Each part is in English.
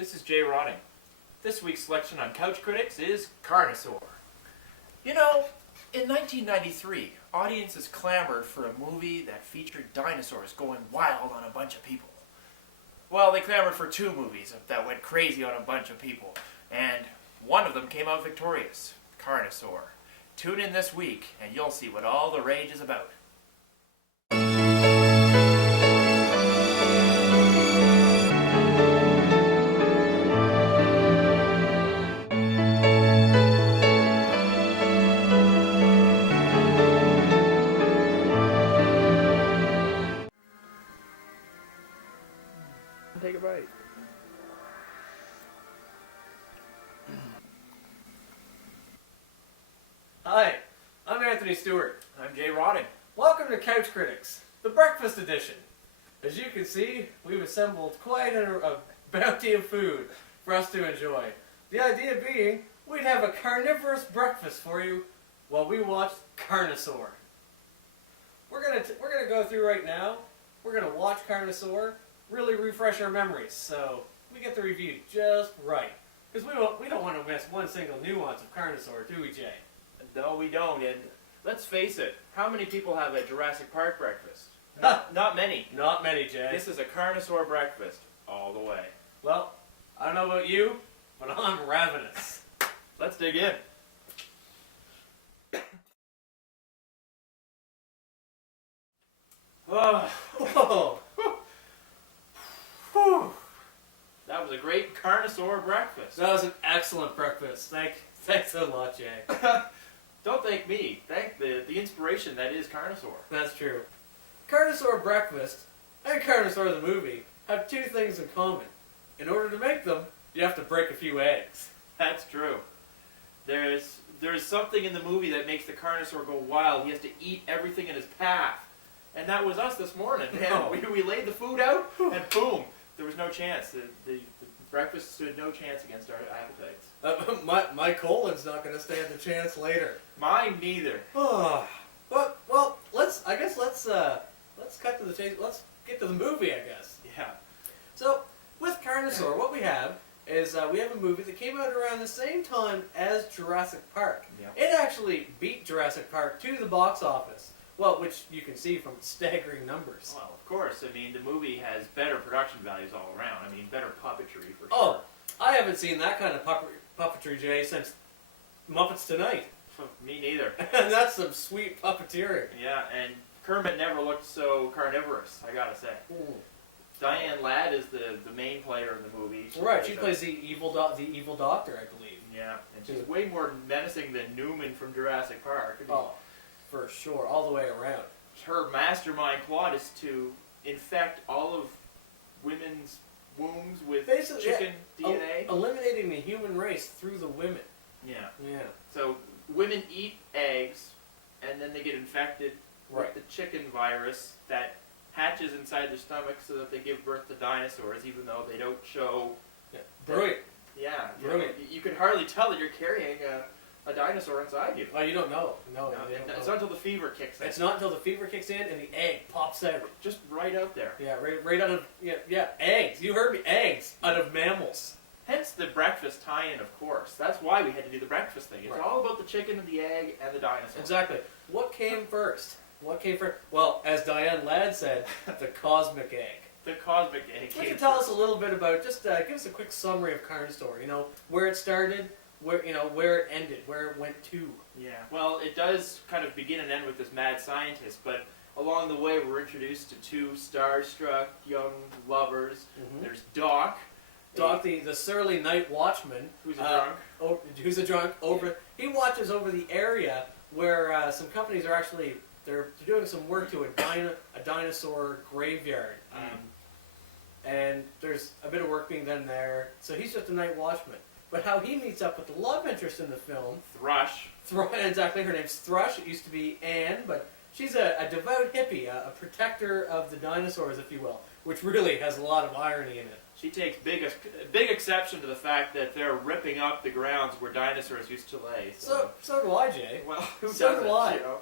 this is Jay Rotting. This week's selection on Couch Critics is Carnosaur. You know, in 1993, audiences clamored for a movie that featured dinosaurs going wild on a bunch of people. Well, they clamored for two movies that went crazy on a bunch of people, and one of them came out victorious, Carnosaur. Tune in this week, and you'll see what all the rage is about. Take a bite. Hi, I'm Anthony Stewart. I'm Jay Rotting. Welcome to Couch Critics, the breakfast edition. As you can see, we've assembled quite a bounty of food for us to enjoy. The idea being, we'd have a carnivorous breakfast for you while we watch Carnosaur. We're gonna go through right now. We're gonna watch Carnosaur, really refresh our memories, so we get the review just right. Because we don't want to miss one single nuance of Carnosaur, do we, Jay? No, we don't, and let's face it, how many people have a Jurassic Park breakfast? Not many. Not many, Jay. This is a Carnosaur breakfast, all the way. Well, I don't know about you, but I'm ravenous. Let's dig in. Oh, Whew. That was a great Carnosaur breakfast. that was an excellent breakfast. Thanks a lot, Jay. Don't thank me. Thank the inspiration that is Carnosaur. That's true. Carnosaur breakfast and Carnosaur the movie have two things in common. In order to make them, you have to break a few eggs. That's true. There's something in the movie that makes the Carnosaur go wild. He has to eat everything in his path. And that was us this morning. No. And we laid the food out, and boom, there was no chance. The breakfast stood no chance against our appetites. My colon's not going to stand a chance later. Mine neither. Well, let's cut to the chase. Let's get to the movie, I guess. Yeah. So, with Carnosaur, what we have is we have a movie that came out around the same time as Jurassic Park. Yeah. It actually beat Jurassic Park to the box office. Well, which you can see from its staggering numbers. Well, of course. I mean, the movie has better production values all around. I mean, better puppetry for sure. Oh, I haven't seen that kind of puppetry, Jay, since Muppets Tonight. Me neither. And that's some sweet puppeteering. Yeah, and Kermit never looked so carnivorous, I gotta say. Diane Ladd is the main player in the movie. She plays the evil doctor, I believe. Yeah, and she's way more menacing than Newman from Jurassic Park. I mean, Oh, for sure, all the way around. her mastermind plot is to infect all of women's wombs with Basically, chicken DNA. Eliminating the human race through the women. Yeah. Yeah. So women eat eggs, and then they get infected Right. with the chicken virus that hatches inside their stomach so that they give birth to dinosaurs, even though they don't show... Yeah. Brilliant. Yeah. Brilliant. You can hardly tell that you're carrying a dinosaur inside you. Oh, you don't know. No, you don't It's know. not until the fever kicks in. It's not until the fever kicks in and the egg pops out. Just right out there. Yeah, right out of, eggs. You heard me, eggs out of mammals. Hence the breakfast tie-in, of course. That's why we had to do the breakfast thing. It's Right. all about the chicken and the egg and the dinosaur. Exactly. What came first? Well, as Diane Ladd said, the cosmic egg. The cosmic egg. Would you came tell first. us a little bit about, just give us a quick summary of Carnosaur, where it started, where it ended, where it went to. Yeah, well, it does kind of begin and end with this mad scientist, but along the way we're introduced to two starstruck young lovers. Mhm. There's Doc. Doc, the surly night watchman. Who's a drunk. Who's a drunk. He watches over the area where some companies are actually, they're doing some work to a dinosaur graveyard. And there's a bit of work being done there, so he's just a night watchman. But how he meets up with the love interest in the film, Thrush. exactly, her name's Thrush. It used to be Anne, but she's a devout hippie, a protector of the dinosaurs, if you will, which really has a lot of irony in it. She takes big exception to the fact that they're ripping up the grounds where dinosaurs used to lay. So do I, Jay. well, who so doesn't, do I. you know?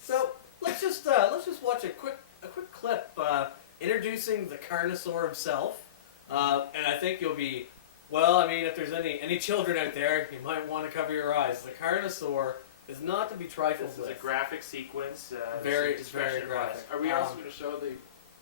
So let's just watch a quick clip introducing the Carnosaur himself, and I think you'll be Well, I mean, if there's any children out there, you might want to cover your eyes. The Carnosaur is not to be trifled This with. is a graphic sequence. Very graphic. Are we also going to show the...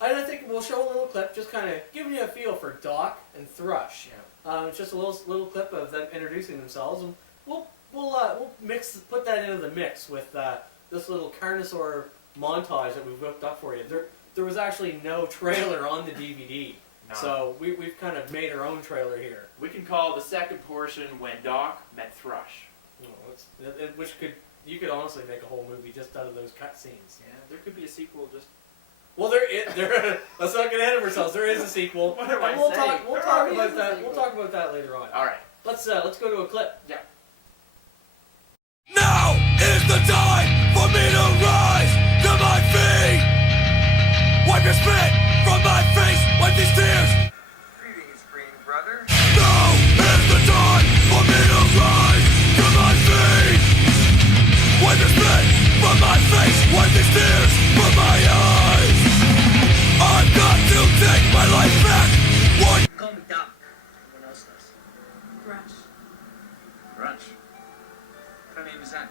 I think we'll show a little clip, just kind of giving you a feel for Doc and Thrush. Yeah. It's just a little clip of them introducing themselves, and we'll put that into the mix with this little Carnosaur montage that we've whipped up for you. There was actually no trailer on the DVD, so we've kind of made our own trailer here. We can call the second portion When Doc Met Thrush. You could honestly make a whole movie just out of those cut scenes. Yeah, there could be a sequel just... Well, let's not get ahead of ourselves. There is a sequel. What am I we'll saying? We'll talk about that. We'll talk about that later on. All right. Let's go to a clip. Yeah. Now is the time for me to rise to my feet. Wipe your spit from my face, wipe these tears. Greetings, green brother. Now is the time for me to rise to my feet. Wipe your spit from my face, wipe these tears from my eyes. I've got to take my life back. One. Call me Doc. Everyone else does. Rush. Rush. What name is that?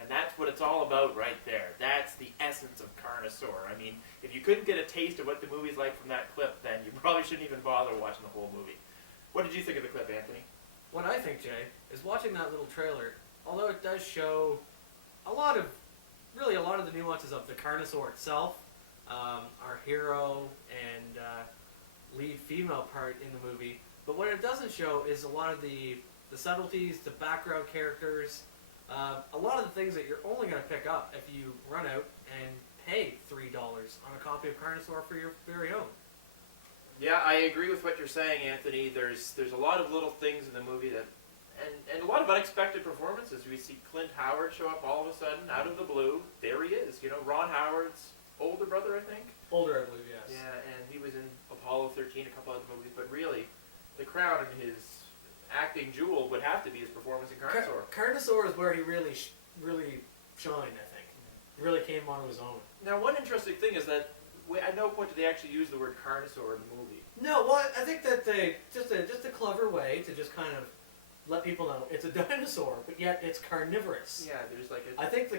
And that's what it's all about right there. That's the essence of Carnosaur. I mean, if you couldn't get a taste of what the movie's like from that clip, then you probably shouldn't even bother watching the whole movie. What did you think of the clip, Anthony? What I think, Jay, is watching that little trailer, although it does show a lot of the nuances of the Carnosaur itself, our hero and lead female part in the movie, but what it doesn't show is a lot of the subtleties, the background characters, a lot of the things that you're only going to pick up if you run out and pay $3 on a copy of Carnosaur for your very own. Yeah, I agree with what you're saying, Anthony. There's a lot of little things in the movie that, and a lot of unexpected performances. We see Clint Howard show up all of a sudden, out of the blue. There he is. You know, Ron Howard's older brother, I think. Older, I believe, yes. Yeah, and he was in Apollo 13, a couple other movies. But really, the crown and his acting jewel would have to be his performance in Carnosaur. Carnosaur is where he really shined, I think. He really came onto his own. Now, one interesting thing is that at no point did they actually use the word Carnosaur in the movie. No, well, I think that they just a clever way to just kind of let people know it's a dinosaur, but yet it's carnivorous. Yeah, there's like a... I think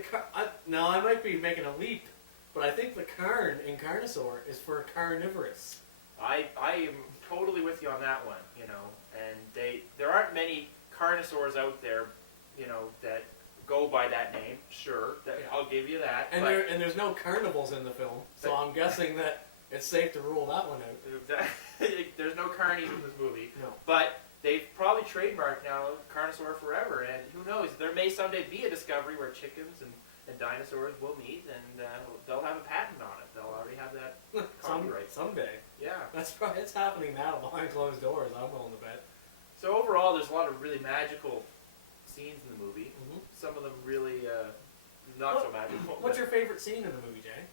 now I might be making a leap, but I think the carn in Carnosaur is for carnivorous. I am totally with you on that one, you know, and there aren't many Carnosaurs out there, you know, that go by that name. Sure, I'll give you that. And there's no carnivals in the film, so I'm guessing that it's safe to rule that one out. There's no carnies in this movie. No. But they've probably trademarked now Carnosaur forever, and who knows, there may someday be a discovery where chickens and dinosaurs will meet, and they'll have a patent on it. They'll already have that copyright. Someday. Yeah. It's happening now behind closed doors, I'm willing to bet. So overall, there's a lot of really magical scenes in the movie. Mm-hmm. Some of them really not so magical. What's your favorite scene in the movie, Jay?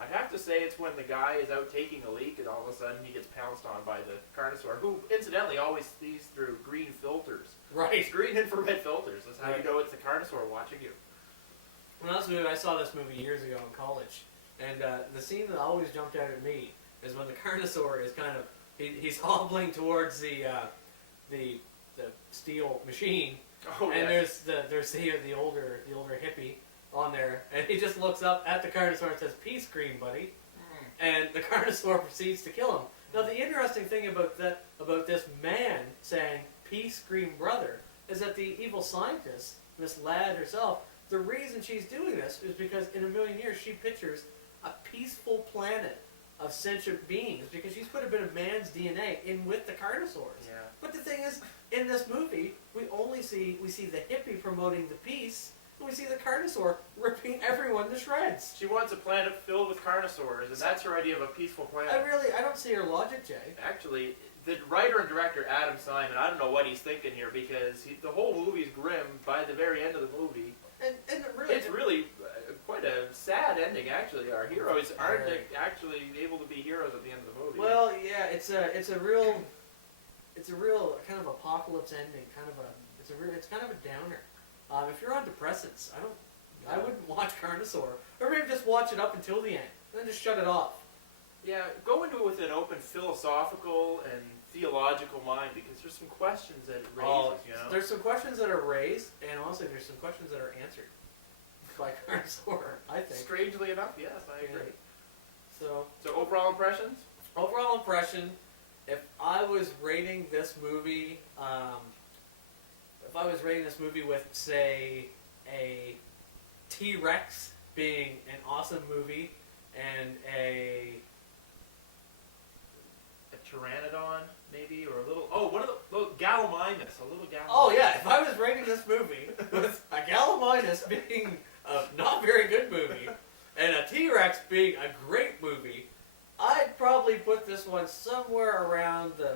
I'd have to say it's when the guy is out taking a leak and all of a sudden he gets pounced on by the Carnosaur, who incidentally always sees through green filters. Right. Green infrared filters. That's how you know it's the Carnosaur watching you. When I saw this movie years ago in college, and the scene that always jumped out at me is when the Carnosaur is kind of he's hobbling towards the steel machine, and yes. there's the older hippie on there, and he just looks up at the Carnosaur and says, "Peace, green buddy," and the Carnosaur proceeds to kill him. Now, the interesting thing about this man saying "Peace, green brother" is that the evil scientist, Miss Ladd herself, the reason she's doing this is because in a million years she pictures a peaceful planet of sentient beings because she's put a bit of man's DNA in with the Carnosaurs. Yeah. But the thing is, in this movie, we see the hippie promoting the peace, and we see the Carnosaur ripping everyone to shreds. She wants a planet filled with Carnosaurs, and that's her idea of a peaceful planet. I don't see her logic, Jay. Actually, the writer and director, Adam Simon, I don't know what he's thinking here because the whole movie's grim by the very end of the movie. And It's really quite a sad ending, actually. Our heroes aren't actually able to be heroes at the end of the movie. Well, yeah, it's a real kind of apocalypse ending. It's kind of a downer. If you're on depressants, I wouldn't watch Carnosaur, or maybe just watch it up until the end. then just shut it off. Yeah, go into it with an open philosophical and theological mind because there's some questions that it raises, you know? There's some questions that are raised, and honestly, there's some questions that are answered by Carnosaur, I think. Strangely enough, yes, I agree. So overall impressions? overall impression, if I was rating this movie, with, say, a T-Rex being an awesome movie and a Pteranodon, maybe, or a little. Oh, what are the little Gallimimus? A little Gallimimus. Oh yeah, if I was rating this movie with a Gallimimus being a not very good movie and a T-Rex being a great movie, I'd probably put this one somewhere around the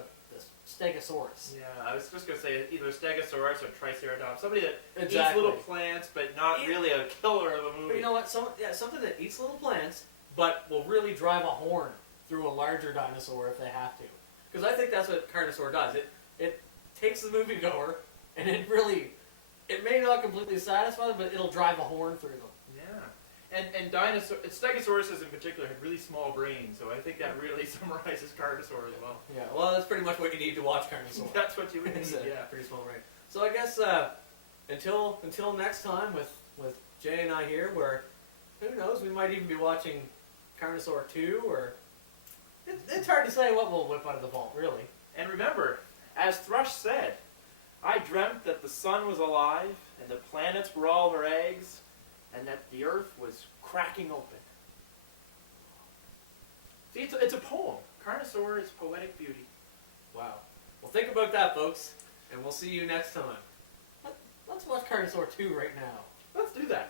Stegosaurus. Yeah, I was just gonna say either Stegosaurus or Triceratops. Somebody that eats Exactly. little plants, but not really a killer of a movie. But you know what? Something that eats little plants, but will really drive a horn through a larger dinosaur if they have to. Because I think that's what Carnosaur does. It takes the moviegoer, and it may not completely satisfy them, but it'll drive a horn through them. Yeah, and Stegosauruses in particular had really small brains, so I think that really summarizes Carnosaur as well. Yeah, well, that's pretty much what you need to watch Carnosaur. That's what you would need. It's a Yeah. pretty small brain. So I guess until next time with Jay and I here, where who knows, we might even be watching Carnosaur 2, or it's hard to say what we'll whip out of the vault, really. And remember, as Thrush said, I dreamt that the sun was alive, and the planets were all her eggs, and that the earth was cracking open. See, it's a poem. Carnosaur is poetic beauty. Wow. Well, think about that, folks, and we'll see you next time. Let's watch Carnosaur 2 right now. Let's do that.